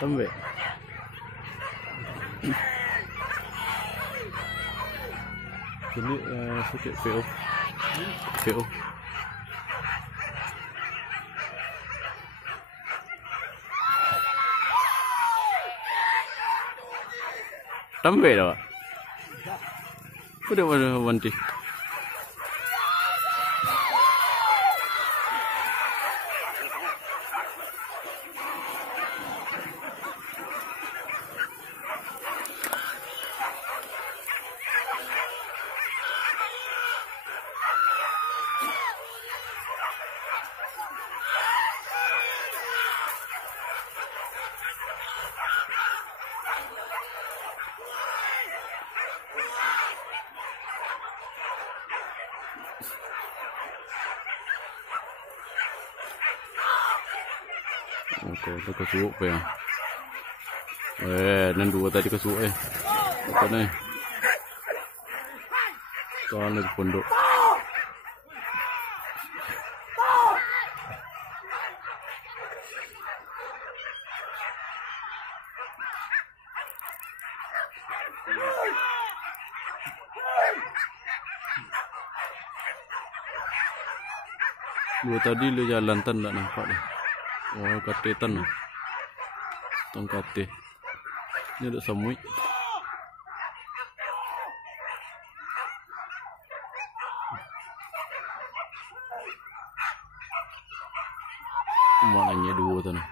Tấm vệ ini sakit feel tấm vệ rồi udah berhenti. Itu kesuk ya. Dan dua tadi kesuk apa nih? Soalnya di pondok. Dua tadi lu jalan tan tak nampak deh. Oh, katetan lah. Tongkate. Ini ada samui. Maknanya dua tu nah.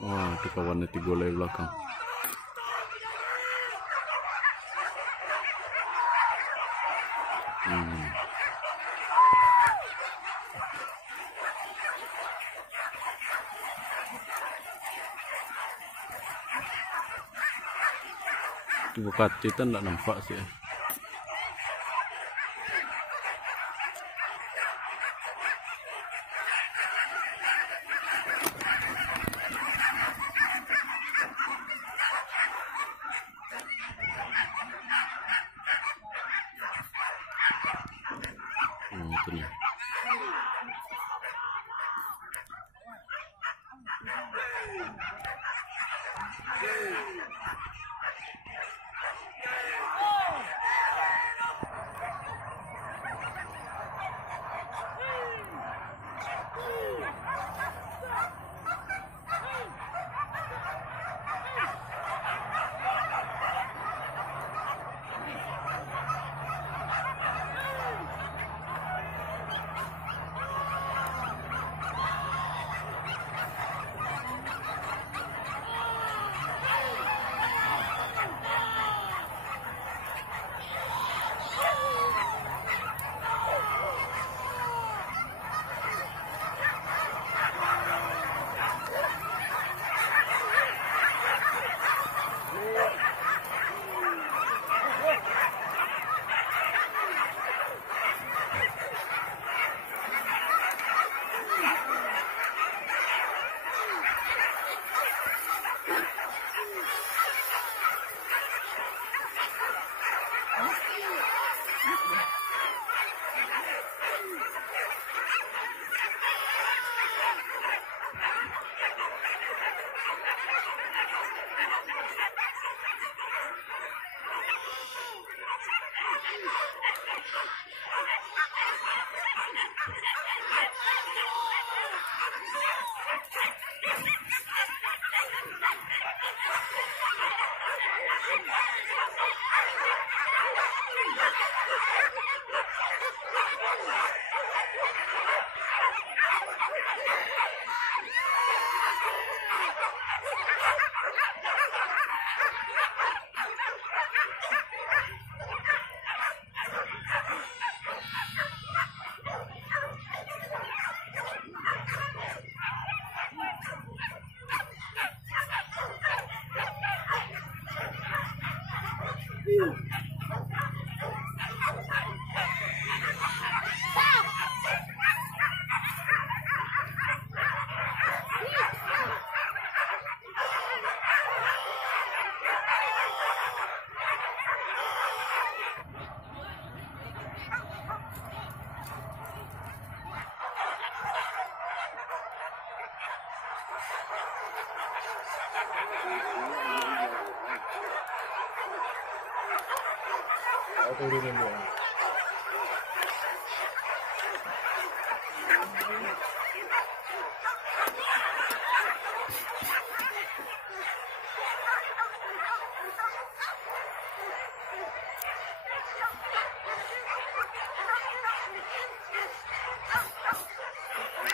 Wah, itu kawannya 3 lagi belakang. Itu bukan kita tak nampak sih. Itu nih.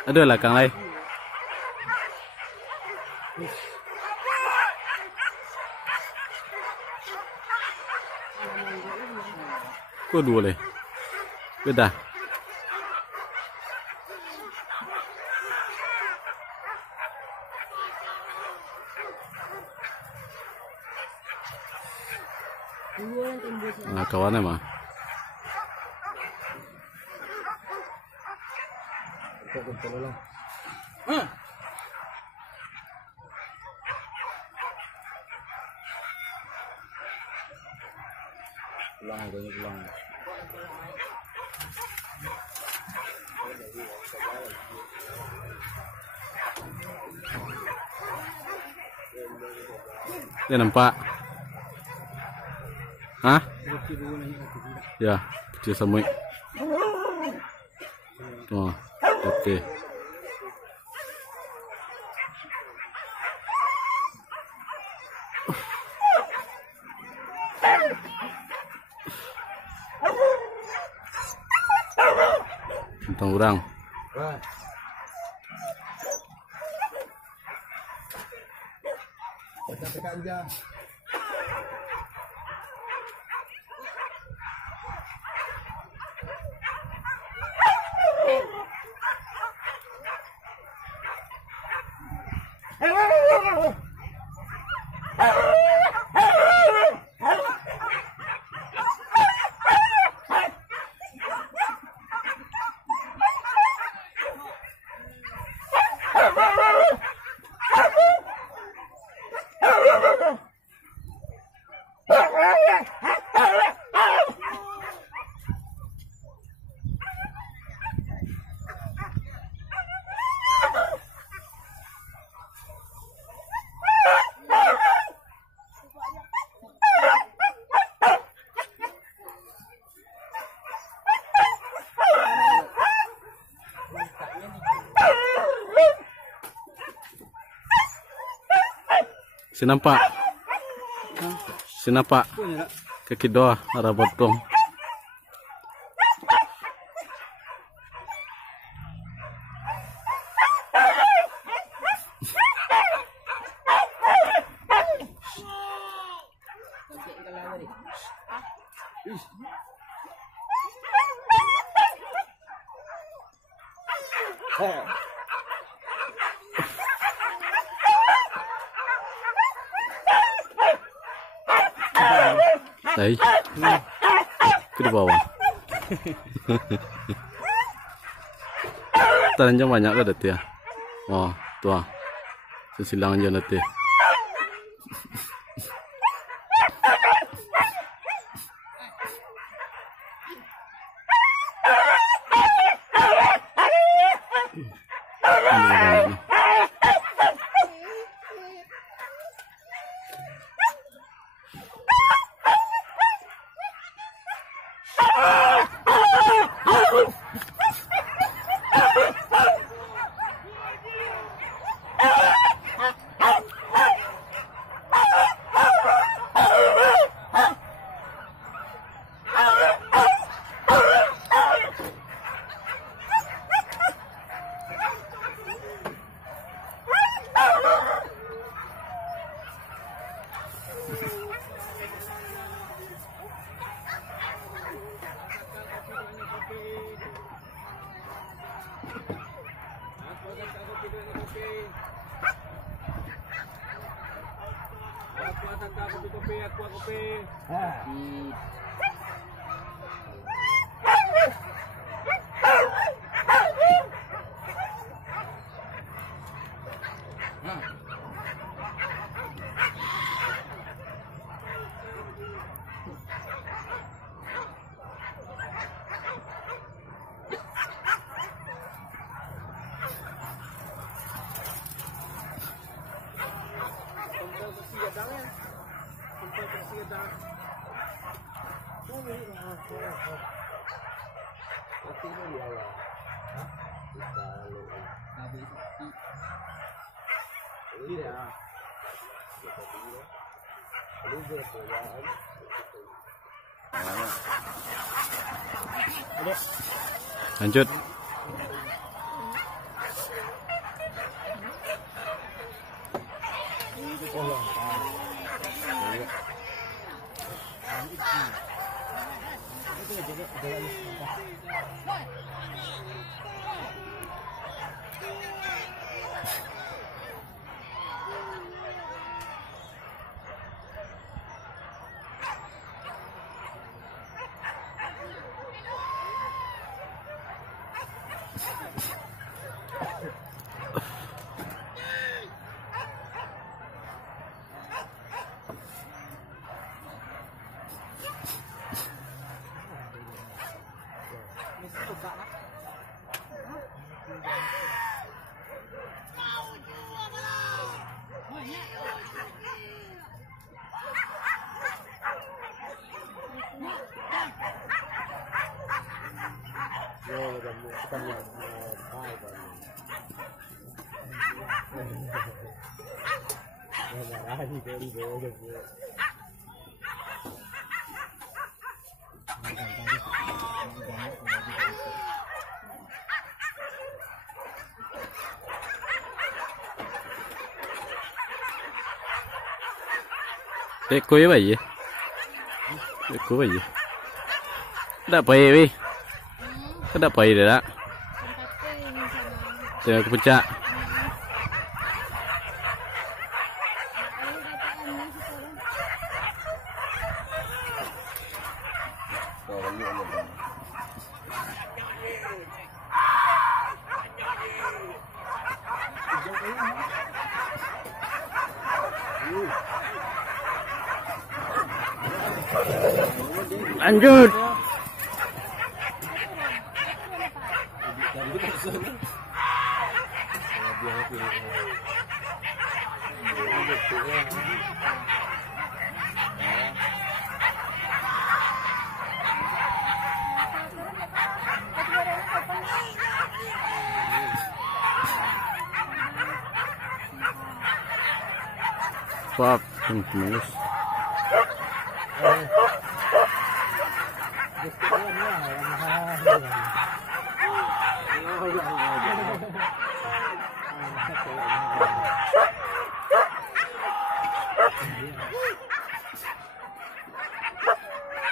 Ada lah Kang Lai. Kok dua leh? Beda. Nah, kawannya mah. Pulang aja pulang. Dia nampak? Hah? Ya, kecil semut. Oh, oke. Tentang orang. Sinampak? Sinampak? Kaki doa arah botong. Đấy, cứ đi bawah. Tanahnya banyak lah dati ya. Oh, tuh, sesilang aja nanti. Lanjut. Ekor ya bayi. Ekor bayi. Dah payah weh. Dah payah dah tak? Tengok ke puncak. Lanjut. Wah, terus.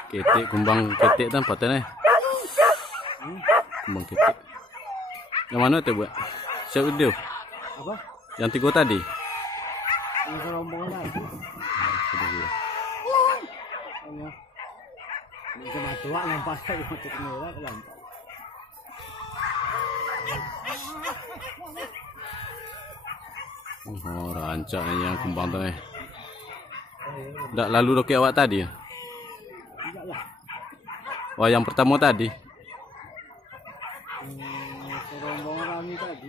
Ketik, kumbang ketik tu apa tu ni? Kumbang ketik. Yang mana tu buat? Siap video? Apa? Yang 3 tadi? Yang rombongan lagi. Ini cuma tua nampak saya untuk kamera lampak. Oh, rancak yang kumbang tu ni. Tak lalu roket awak tadi? Tidaklah. Oh, yang pertama tadi? Rombongan kami tadi.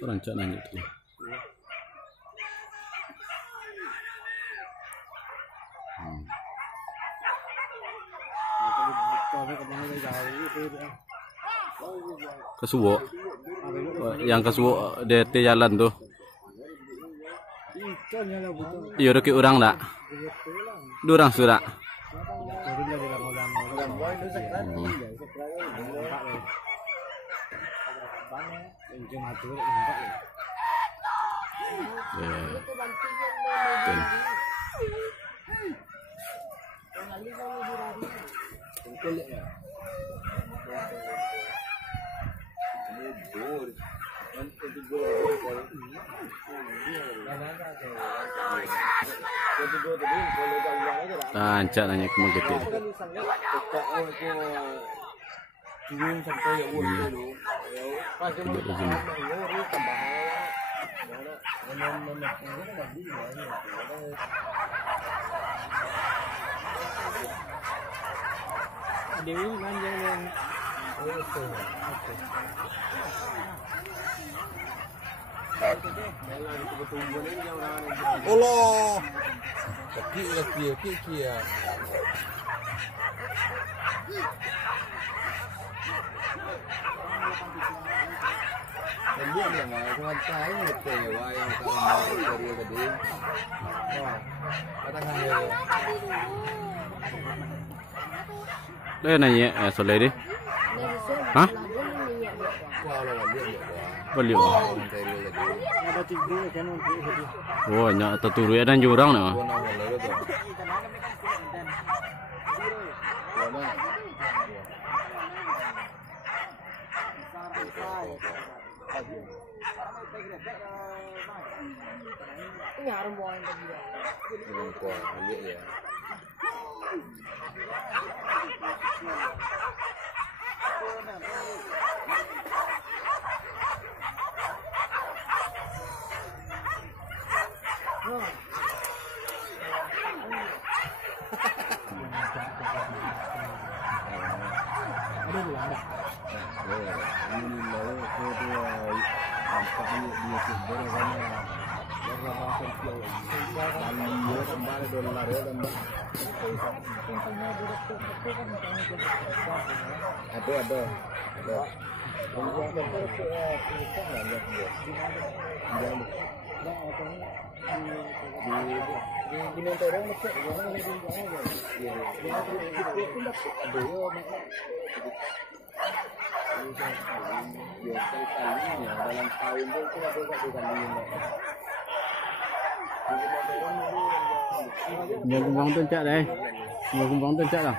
Tu rancak lanjut tu. Kesuwo. Yang kesuwo DT jalan tu. Iya deket orang tak? Dua orang sudah. Rancak nanya ke mak kita. Dewi manja yang Allah, kaki kia. Dia yang cuma tahu tewa yang kalau dari tadi. Wah, katakan dia. Đây này soleh đi. Hah? Beliau. ada 3 kan untuk itu. Oh, nya terturu ada jurang nih. Ini harum buang tadi. Ya. Ada. Nhiều cùng bóng tân chạy đây. Nhiều cùng bóng tân chạy nào.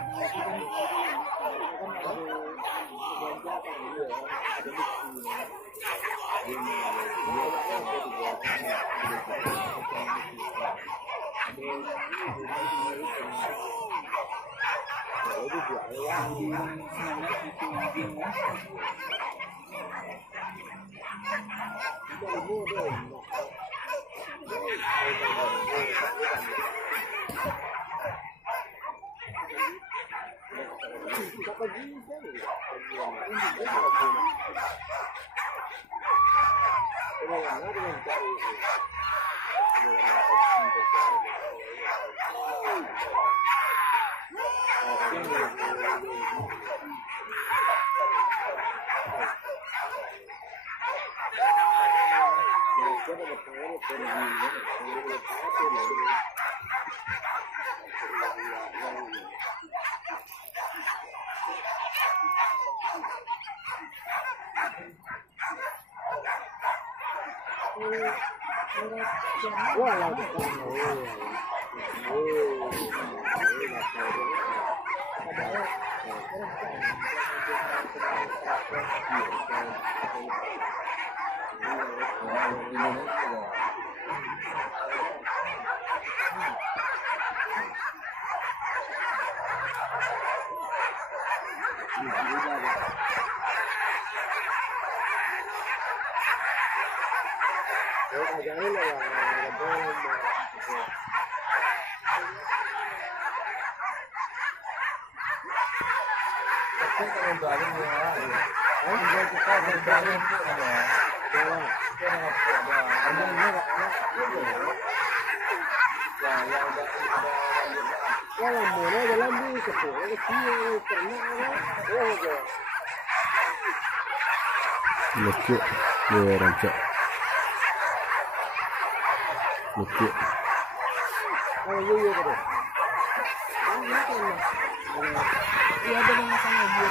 Kalau mana dalam di sekolah kecil karena Lucu. Dia rancak. Lucu. kalau yo tu. Iya ada yang sama dia.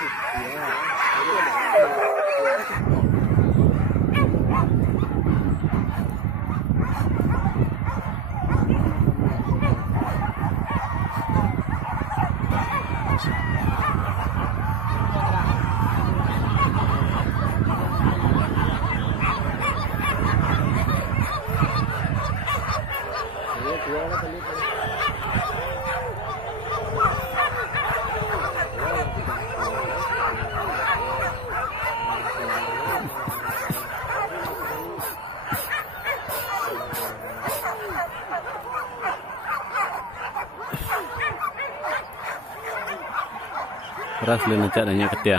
Ras le nak nanya ketia.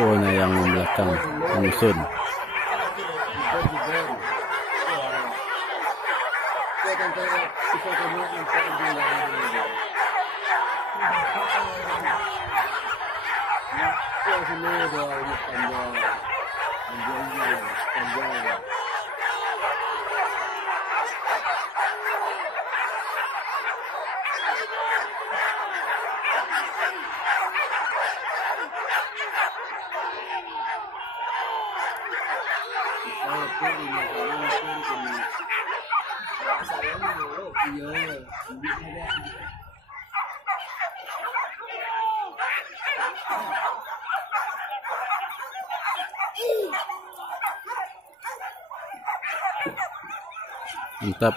Oh, na yang belakang menyusun. Mantap.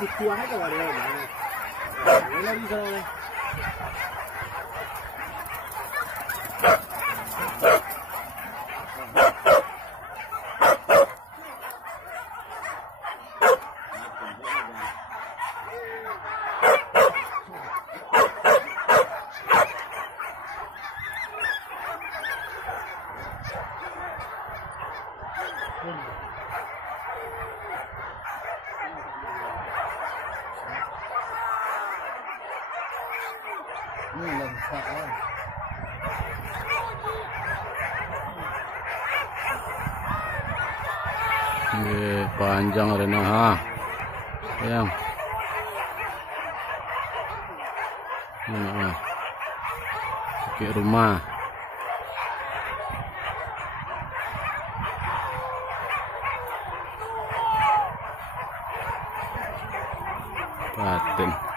Itu apa kalau ada? Mana bisa? Panjang arena ha. Sayang. Mana? Sakit rumah. Paten.